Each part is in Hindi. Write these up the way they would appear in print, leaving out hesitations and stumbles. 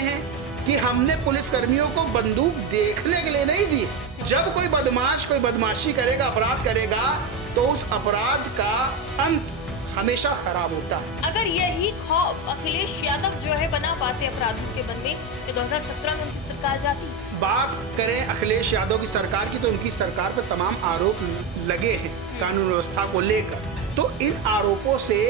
हैं कि हमने पुलिसकर्मियों को बंदूक देखने के लिए नहीं दी। जब कोई बदमाश कोई बदमाशी करेगा, अपराध करेगा, तो उस अपराध का अंत हमेशा खराब होता है। अगर यही खौफ अखिलेश यादव जो है बना पाते अपराधियों के मन में, तो 2017 में उनकी सरकार जाती। बात करें अखिलेश यादव की सरकार की, तो उनकी सरकार पर तमाम आरोप लगे हैं कानून व्यवस्था को लेकर। तो इन आरोपों से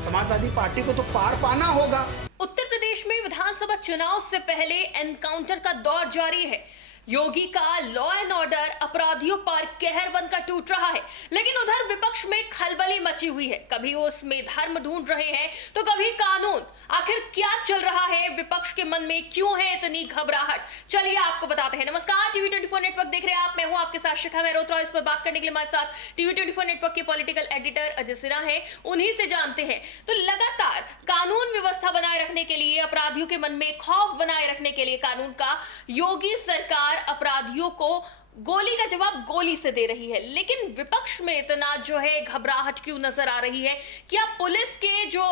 समाजवादी पार्टी को तो पार पाना होगा। उत्तर प्रदेश में विधानसभा चुनाव से पहले एनकाउंटर का दौर जारी है। योगी का लॉ एंड ऑर्डर अपराधियों पर कहर बनकर टूट रहा है, लेकिन उधर विपक्ष में खलबली मची हुई है। कभी वो उसमें धर्म ढूंढ रहे हैं, तो कभी कानून। आखिर क्या चल रहा है? विपक्ष के मन में क्यों है इतनी घबराहट? चलिए आपको बताते हैं। नमस्कार, टीवी 24 नेटवर्क देख रहे हैं आप। मैं हूं आपके साथ शिखा मेहरोत्रा। इस पर बात करने के लिए हमारे साथ टीवी 24 नेटवर्क के पॉलिटिकल एडिटर अजय सिन्हा है। उन्हीं से जानते हैं। तो लगातार कानून व्यवस्था बनाए रखने के लिए, अपराधियों के मन में खौफ बनाए रखने के लिए कानून का, योगी सरकार अपराधियों को गोली का जवाब गोली से दे रही है। लेकिन विपक्ष में इतना जो है घबराहट क्यों नजर आ रही है? क्या पुलिस के जो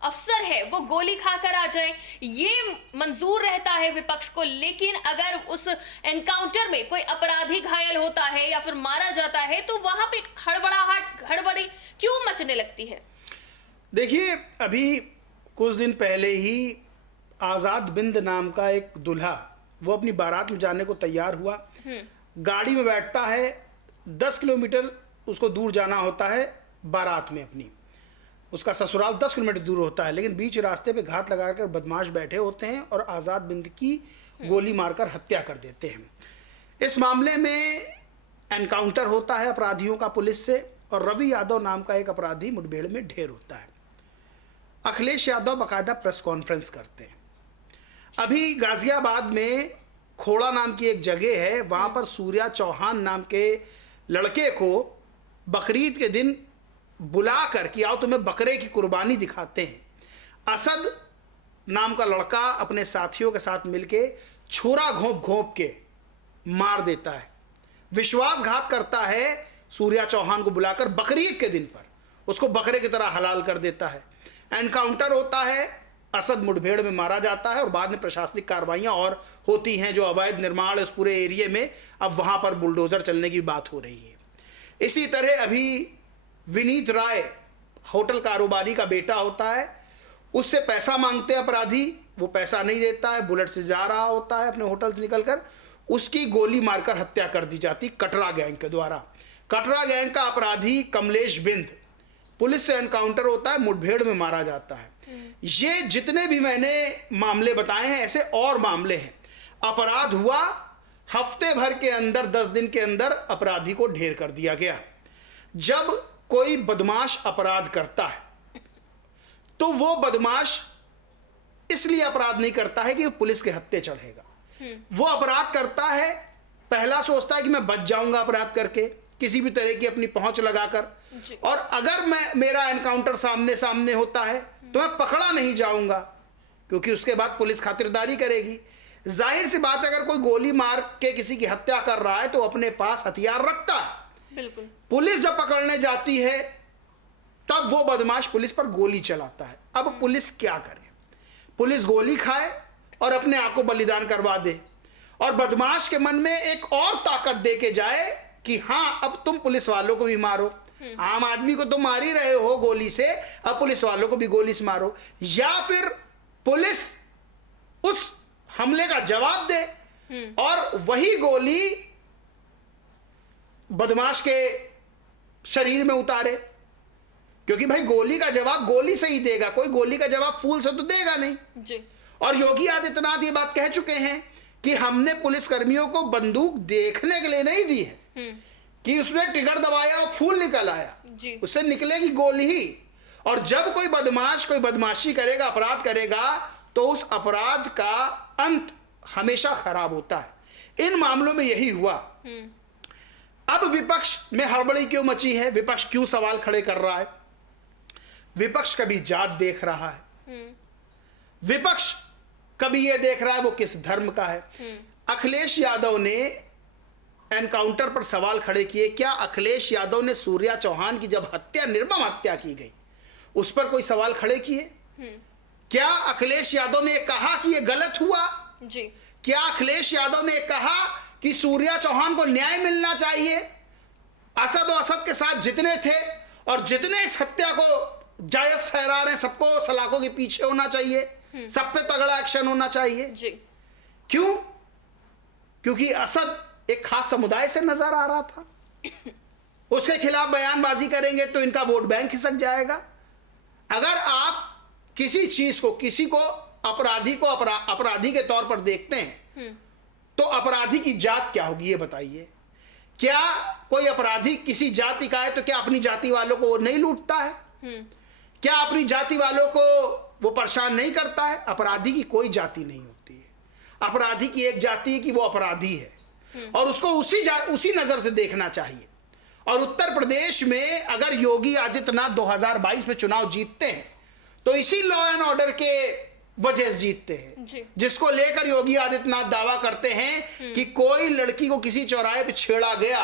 अफसर है वो गोली खाकर आ जाए, ये मंजूर रहता है विपक्ष को? लेकिन अगर उस एनकाउंटर में कोई अपराधी घायल होता है या फिर मारा जाता है, तो वहां पे हड़बड़ी क्यों मचने लगती है? देखिए, अभी कुछ दिन पहले ही आजाद बिंद नाम का एक दूल्हा, वो अपनी बारात में जाने को तैयार हुआ। गाड़ी में बैठता है, 10 किलोमीटर उसको दूर जाना होता है बारात में अपनी। उसका ससुराल 10 किलोमीटर दूर होता है, लेकिन बीच रास्ते पे घात लगाकर बदमाश बैठे होते हैं और आजाद बिंद की गोली मारकर हत्या कर देते हैं। इस मामले में एनकाउंटर होता है अपराधियों का पुलिस से, और रवि यादव नाम का एक अपराधी मुठभेड़ में ढेर होता है। अखिलेश यादव बाकायदा प्रेस कॉन्फ्रेंस करते हैं। अभी गाजियाबाद में खोड़ा नाम की एक जगह है, वहां पर सूर्या चौहान नाम के लड़के को बकरीद के दिन बुलाकर कि आओ तुम्हें बकरे की कुर्बानी दिखाते हैं। असद नाम का लड़का अपने साथियों के साथ मिलके छुरा घोंप घोंप के मार देता है, विश्वासघात करता है। सूर्या चौहान को बुलाकर बकरीद के दिन पर उसको बकरे की तरह हलाल कर देता है। एनकाउंटर होता है, असद मुठभेड़ में मारा जाता है, और बाद में प्रशासनिक कार्रवाइयां और होती हैं। जो अवैध निर्माण उस पूरे एरिया में, अब वहां पर बुलडोजर चलने की बात हो रही है। इसी तरह अभी विनीत राय होटल कारोबारी का बेटा होता है, उससे पैसा मांगते हैं अपराधी, वो पैसा नहीं देता है, बुलेट से जा रहा होता है अपने होटल से निकलकर, उसकी गोली मारकर हत्या कर दी जाती कटरा गैंग के द्वारा। कटरा गैंग का अपराधी कमलेश बिंद, पुलिस से एनकाउंटर होता है, मुठभेड़ में मारा जाता है। ये जितने भी मैंने मामले बताए हैं, ऐसे और मामले हैं। अपराध हुआ, हफ्ते भर के अंदर, 10 दिन के अंदर अपराधी को ढेर कर दिया गया। जब कोई बदमाश अपराध करता है, तो वो बदमाश इसलिए अपराध नहीं करता है कि वो पुलिस के हत्थे चढ़ेगा। वो अपराध करता है, पहला सोचता है कि मैं बच जाऊंगा अपराध करके, किसी भी तरह की अपनी पहुंच लगाकर, और अगर मेरा एनकाउंटर सामने सामने होता है तो मैं पकड़ा नहीं जाऊंगा, क्योंकि उसके बाद पुलिस खातिरदारी करेगी। जाहिर सी बात है, अगर कोई गोली मार के किसी की हत्या कर रहा है तो अपने पास हथियार रखता है। बिल्कुल। पुलिस जब पकड़ने जाती है, तब वो बदमाश पुलिस पर गोली चलाता है। अब पुलिस क्या करे? पुलिस गोली खाए और अपने आप को बलिदान करवा दे, और बदमाश के मन में एक और ताकत दे के जाए कि हाँ, अब तुम पुलिस वालों को भी मारो। आम आदमी को तो मार ही रहे हो गोली से, अब पुलिस वालों को भी गोली से मारो। या फिर पुलिस उस हमले का जवाब दे और वही गोली बदमाश के शरीर में उतारे, क्योंकि भाई गोली का जवाब गोली से ही देगा, कोई गोली का जवाब फूल से तो देगा नहीं जी। और योगी आदित्यनाथ ये बात कह चुके हैं कि हमने पुलिसकर्मियों को बंदूक देखने के लिए नहीं दी है, कि उसने टिकर दबाया और फूल निकल आया, उससे निकलेगी गोली ही। और जब कोई बदमाश कोई बदमाशी करेगा, अपराध करेगा, तो उस अपराध का अंत हमेशा खराब होता है। इन मामलों में यही हुआ। अब विपक्ष में हड़बड़ी क्यों मची है? विपक्ष क्यों सवाल खड़े कर रहा है? विपक्ष कभी जात देख रहा है, विपक्ष कभी यह देख रहा है वो किस धर्म का है। अखिलेश यादव ने एनकाउंटर पर सवाल खड़े किए। क्या अखिलेश यादव ने सूर्या चौहान की जब हत्या, निर्मम हत्या की गई, उस पर कोई सवाल खड़े किए? क्या अखिलेश यादव ने कहा कि यह गलत हुआ? जी। क्या अखिलेश यादव ने कहा कि सूर्या चौहान को न्याय मिलना चाहिए? असद और असद के साथ जितने थे और जितने इस हत्या को जायज ठहरा रहे हैं, सबको सलाखों के पीछे होना चाहिए, सब पे तगड़ा एक्शन होना चाहिए। जी। क्यों? क्योंकि असद एक खास समुदाय से नजर आ रहा था। उसके खिलाफ बयानबाजी करेंगे तो इनका वोट बैंक खिसक जाएगा। अगर आप किसी चीज को, किसी को, अपराधी को अपराधी के तौर पर देखते हैं तो अपराधी की जात क्या होगी ये बताइए। क्या कोई अपराधी किसी जाति का है तो क्या अपनी जाति वालों को वो नहीं लूटता है? क्या अपनी जाति वालों को वो परेशान नहीं करता है? अपराधी की कोई जाति नहीं होती है। अपराधी की एक जाति है कि वो अपराधी है और उसको उसी नजर से देखना चाहिए। और उत्तर प्रदेश में अगर योगी आदित्यनाथ 2022 में चुनाव जीतते हैं तो इसी लॉ एंड ऑर्डर के वजह से जीतते हैं, जिसको लेकर योगी आदित्यनाथ दावा करते हैं कि कोई लड़की को किसी चौराहे पर छेड़ा गया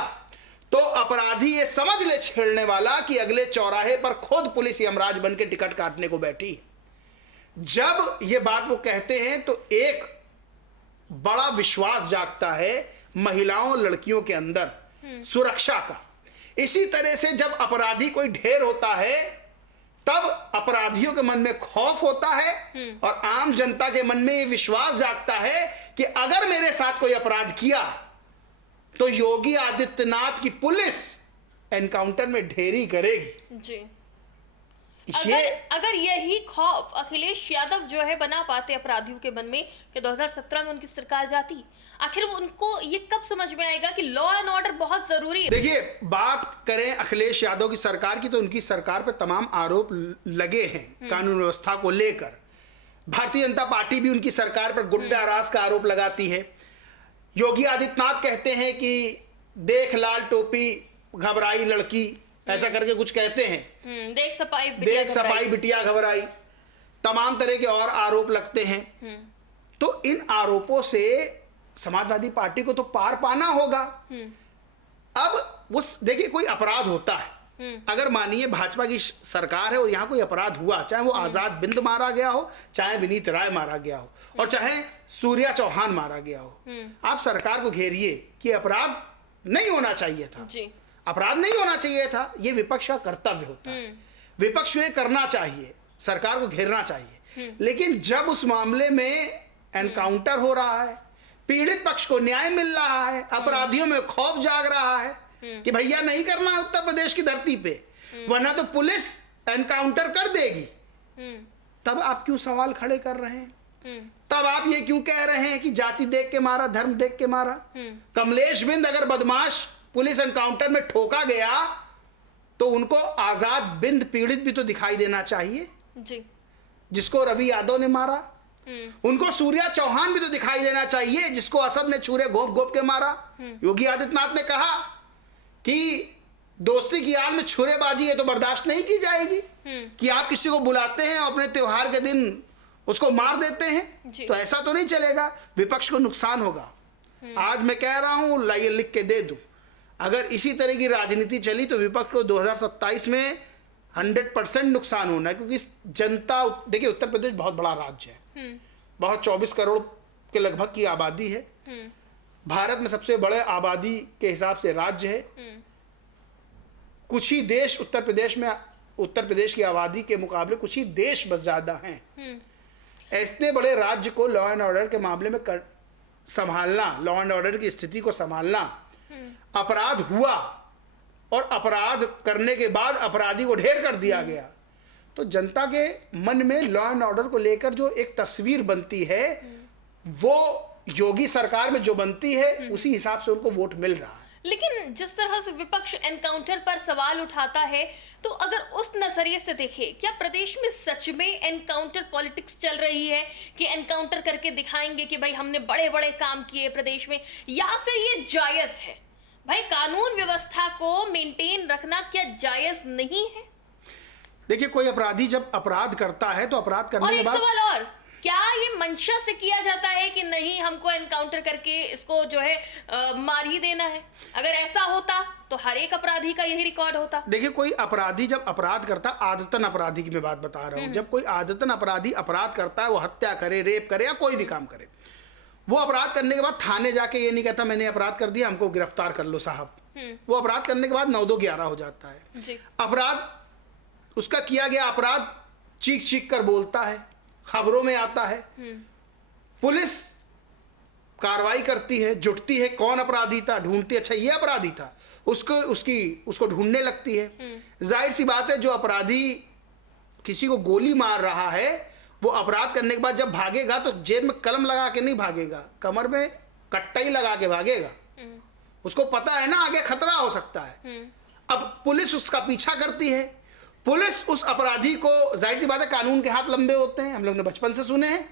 तो अपराधी ये समझ ले छेड़ने वाला कि अगले चौराहे पर खुद पुलिस यमराज बन के टिकट काटने को बैठी है। जब ये बात वो कहते हैं तो एक बड़ा विश्वास जागता है महिलाओं लड़कियों के अंदर सुरक्षा का। इसी तरह से जब अपराधी कोई ढेर होता है तब अपराधियों के मन में खौफ होता है और आम जनता के मन में यह विश्वास जागता है कि अगर मेरे साथ कोई अपराध किया तो योगी आदित्यनाथ की पुलिस एनकाउंटर में ढेरी करेगी। जी। अगर यही खौफ अखिलेश यादव जो है बना पाते अपराधियों के मन में कि 2017 में उनकी सरकार जाती, आखिर उनको ये कब समझ में आएगा कि लॉ एंड ऑर्डर बहुत जरूरी है? देखिए, बात करें अखिलेश यादव की सरकार की तो उनकी सरकार पर तमाम आरोप लगे हैं कानून व्यवस्था को लेकर। भारतीय जनता पार्टी भी उनकी सरकार पर गुंडा राज का आरोप लगाती है। योगी आदित्यनाथ कहते हैं कि देख लाल टोपी घबराई लड़की, ऐसा करके कुछ कहते हैं। देख सपाई बिटिया घबराई, तमाम तरह के और आरोप लगते हैं। तो इन आरोपों से समाजवादी पार्टी को तो पार पाना होगा। अब उस देखिए, कोई अपराध होता है, अगर मानिए भाजपा की सरकार है और यहां कोई अपराध हुआ, चाहे वो आजाद बिंद मारा गया हो, चाहे विनीत राय मारा गया हो और चाहे सूर्या चौहान मारा गया हो, आप सरकार को घेरिए कि अपराध नहीं होना चाहिए था जी। अपराध नहीं होना चाहिए था, ये विपक्ष का कर्तव्य होता है। विपक्ष को ये करना चाहिए, सरकार को घेरना चाहिए। लेकिन जब उस मामले में एनकाउंटर हो रहा है, पीड़ित पक्ष को न्याय मिल रहा है, अपराधियों में खौफ जाग रहा है कि भैया नहीं करना है उत्तर प्रदेश की धरती पे, वरना तो पुलिस एनकाउंटर कर देगी, तब आप क्यों सवाल खड़े कर रहे हैं? तब आप ये क्यों कह रहे हैं कि जाति देख के मारा, धर्म देख के मारा? कमलेश बिंद अगर बदमाश पुलिस एनकाउंटर में ठोका गया तो उनको आजाद बिंद पीड़ित भी तो दिखाई देना चाहिए जी, जिसको रवि यादव ने मारा। उनको सूर्या चौहान भी तो दिखाई देना चाहिए जिसको असद ने छुरे घोप घोप के मारा। योगी आदित्यनाथ ने कहा कि दोस्ती की आड़ में छुरेबाजी है तो बर्दाश्त नहीं की जाएगी, कि आप किसी को बुलाते हैं और अपने त्योहार के दिन उसको मार देते हैं, तो ऐसा तो नहीं चलेगा, विपक्ष को नुकसान होगा। आज मैं कह रहा हूं, लाइए लिख के दे दूं, अगर इसी तरह की राजनीति चली तो विपक्ष को 2027 में 100% नुकसान होना है। क्योंकि जनता, देखिए उत्तर प्रदेश बहुत बड़ा राज्य है, बहुत 24 करोड़ के लगभग की आबादी है, भारत में सबसे बड़े आबादी के हिसाब से राज्य है। कुछ ही देश उत्तर प्रदेश की आबादी के मुकाबले कुछ ही देश बस ज्यादा हैं। ऐसे बड़े राज्य को लॉ एंड ऑर्डर के मामले में संभालना, लॉ एंड ऑर्डर की स्थिति को संभालना, अपराध हुआ और अपराध करने के बाद अपराधी को ढेर कर दिया गया, तो जनता के मन में लॉ एंड ऑर्डर को लेकर जो एक तस्वीर बनती है वो योगी सरकार में जो बनती है उसी हिसाब से उनको वोट मिल रहा है। लेकिन जिस तरह से विपक्ष एनकाउंटर पर सवाल उठाता है, तो अगर उस नजरिए से देखें, क्या प्रदेश में सच में एनकाउंटर पॉलिटिक्स चल रही है कि एनकाउंटर करके दिखाएंगे कि भाई हमने बड़े बड़े काम किए प्रदेश में, या फिर ये जायज है? भाई कानून व्यवस्था को मेंटेन रखना क्या जायज नहीं है? देखिए, कोई अपराधी जब अपराध करता है तो अपराध करने के बाद, और एक सवाल और, क्या ये मंशा से किया जाता है कि नहीं हमको एनकाउंटर करके इसको जो है मार ही देना है? अगर ऐसा होता तो हर एक अपराधी का यही रिकॉर्ड होता। देखिए, कोई अपराधी जब अपराध करता, आदतन अपराधी की मैं बात बता रहा हूँ, जब कोई आदतन अपराधी अपराध करता है, वो हत्या करे, रेप करे या कोई भी काम करे, वो अपराध करने के बाद थाने जाके ये नहीं कहता मैंने अपराध कर दिया, हमको गिरफ्तार कर लो साहब। वो अपराध करने के बाद 9-2-11 हो जाता है जी। अपराध, उसका किया गया अपराध चीख चीख कर बोलता है, खबरों में आता है, पुलिस कार्रवाई करती है, जुटती है, कौन अपराधी था, ढूंढती है, अच्छा ये अपराधी था, उसको ढूंढने लगती है। जाहिर सी बात है, जो अपराधी किसी को गोली मार रहा है, वो अपराध करने के बाद जब भागेगा तो जेब में कलम लगा के नहीं भागेगा, कमर में कट्टा ही लगा के भागेगा। उसको पता है ना आगे खतरा हो सकता है। अब पुलिस उसका पीछा करती है, पुलिस उस अपराधी को, जाहिर सी बात है कानून के हाथ लंबे होते हैं, हम लोग ने बचपन से सुने हैं,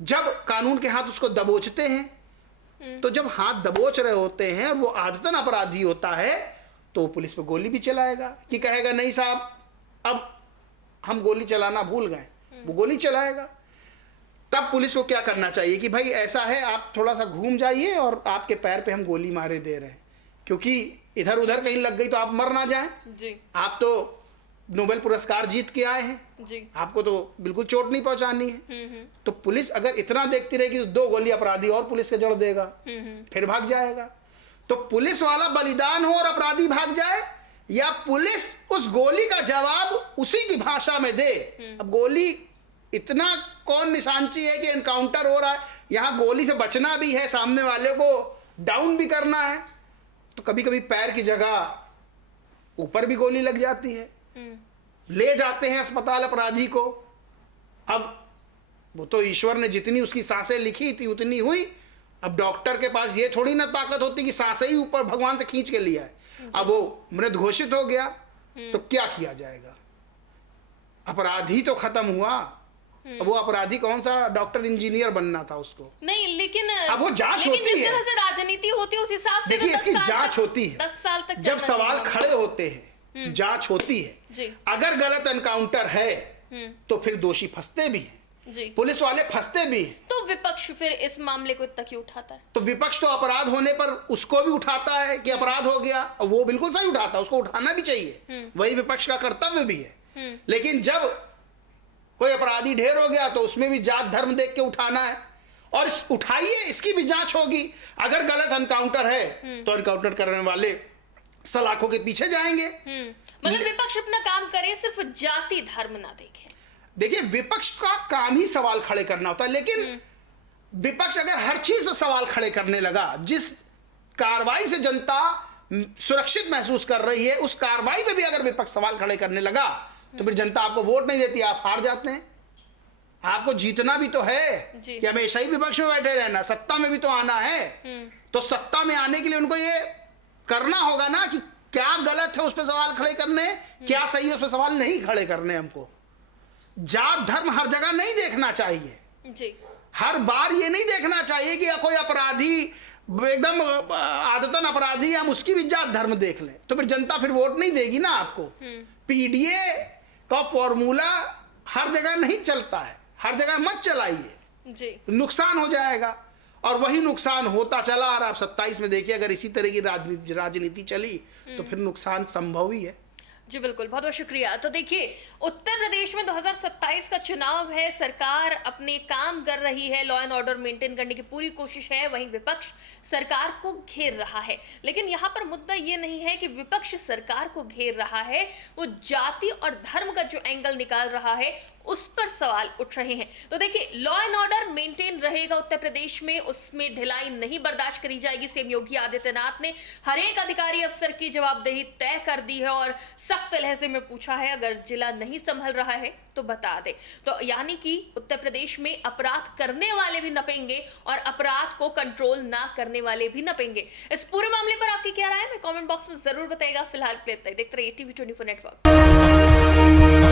जब कानून के हाथ उसको दबोचते हैं, तो जब हाथ दबोच रहे होते हैं और वो आदतन अपराधी होता है, तो पुलिस पे गोली भी चलाएगा, कि कहेगा नहीं साहब अब हम गोली चलाना भूल गए, वो गोली चलाएगा। तब पुलिस को क्या करना चाहिए कि भाई ऐसा है, आप थोड़ा सा घूम जाइए और आपके पैर पे हम गोली मारे दे रहे हैं, क्योंकि इधर उधर कहीं लग गई तो आप मर ना जाएं जी। आप तो नोबेल पुरस्कार जीत के आए हैं जी, आपको तो बिल्कुल चोट नहीं पहुंचानी है। तो पुलिस अगर इतना देखती रहेगी तो 2 गोली अपराधी और पुलिस के जड़ देगा, फिर भाग जाएगा। तो पुलिस वाला बलिदान हो और अपराधी भाग जाए, या पुलिस उस गोली का जवाब उसी की भाषा में दे। अब गोली इतना कौन निशानची है कि एनकाउंटर हो रहा है, यहां गोली से बचना भी है, सामने वाले को डाउन भी करना है, तो कभी कभी पैर की जगह ऊपर भी गोली लग जाती है, ले जाते हैं अस्पताल अपराधी को। अब वो तो ईश्वर ने जितनी उसकी सांसें लिखी थी उतनी हुई, अब डॉक्टर के पास ये थोड़ी ना ताकत होती कि सांसें ही ऊपर भगवान से खींच के लिया है। अब वो मृत घोषित हो गया तो क्या किया जाएगा? अपराधी तो खत्म हुआ, अब वो अपराधी कौन सा डॉक्टर इंजीनियर बनना था उसको? नहीं, लेकिन अब वो जांच होती है, जिस तरह से राजनीति होती है उस हिसाब से देखिए इसकी जांच होती है, 10 साल तक जब सवाल खड़े होते हैं जांच होती है जी। अगर गलत एनकाउंटर है तो फिर दोषी फंसते भी हैं जी। पुलिस वाले फंसते भी हैं। तो विपक्ष फिर इस मामले को इतना क्यों उठाता है? तो विपक्ष तो अपराध होने पर उसको भी उठाता है कि अपराध हो गया, और वो बिल्कुल सही उठाता है, उसको उठाना भी चाहिए, वही विपक्ष का कर्तव्य भी है। लेकिन जब कोई अपराधी ढेर हो गया तो उसमें भी जात धर्म देख के उठाना है, और उठाइए, इसकी भी जांच होगी। अगर गलत एनकाउंटर है तो एनकाउंटर करने वाले सलाखों के पीछे जाएंगे। मतलब विपक्ष अपना काम करे, सिर्फ जाति धर्म ना देखे। देखिए विपक्ष का काम ही सवाल खड़े करना होता है, लेकिन विपक्ष अगर हर चीज पर सवाल खड़े करने लगा, जिस कार्रवाई से जनता सुरक्षित महसूस कर रही है उस कार्रवाई पे भी अगर विपक्ष सवाल खड़े करने लगा तो फिर जनता आपको वोट नहीं देती, आप हार जाते हैं। आपको जीतना भी तो है कि हमेशा ही विपक्ष में बैठे रहना, सत्ता में भी तो आना है। तो सत्ता में आने के लिए उनको ये करना होगा ना कि क्या गलत है उस पर सवाल खड़े करने, क्या सही है उस पर सवाल नहीं खड़े करने। हमको जात धर्म हर जगह नहीं देखना चाहिए जी। हर बार ये नहीं देखना चाहिए कि कोई अपराधी एकदम आदतन अपराधी हम उसकी भी जात धर्म देख लें, तो फिर जनता फिर वोट नहीं देगी ना आपको। पीडीए का फॉर्मूला हर जगह नहीं चलता है, हर जगह मत चलाइए जी, नुकसान हो जाएगा। और वही नुकसान होता चला, और आप 27 में देखिए अगर इसी तरह की राजनीति चली तो फिर नुकसान संभव ही है। जी बिल्कुल, बहुत बहुत शुक्रिया। तो देखिए उत्तर प्रदेश में 2027 का चुनाव है, सरकार अपने काम कर रही है, लॉ एंड ऑर्डर मेंटेन करने की पूरी कोशिश है, वहीं विपक्ष सरकार को घेर रहा है। लेकिन यहाँ पर मुद्दा ये नहीं है कि विपक्ष सरकार को घेर रहा है, वो जाति और धर्म का जो एंगल निकाल रहा है उस पर सवाल उठ रहे हैं। तो देखिए लॉ एंड ऑर्डर मेंटेन रहेगा उत्तर प्रदेश में, उसमें ढिलाई नहीं बर्दाश्त करी जाएगी। सीएम योगी आदित्यनाथ ने हर एक अधिकारी अफसर की जवाबदेही तय कर दी है और सख्त लहजे में पूछा है अगर जिला नहीं संभल रहा है तो बता दे। तो यानी कि उत्तर प्रदेश में अपराध करने वाले भी नपेंगे और अपराध को कंट्रोल ना करने वाले भी नपेंगे। इस पूरे मामले पर आपकी क्या राय है, मैं कमेंट बॉक्स में जरूर बताइएगा। फिलहाल देखते रहिए टीवी 24 नेटवर्क।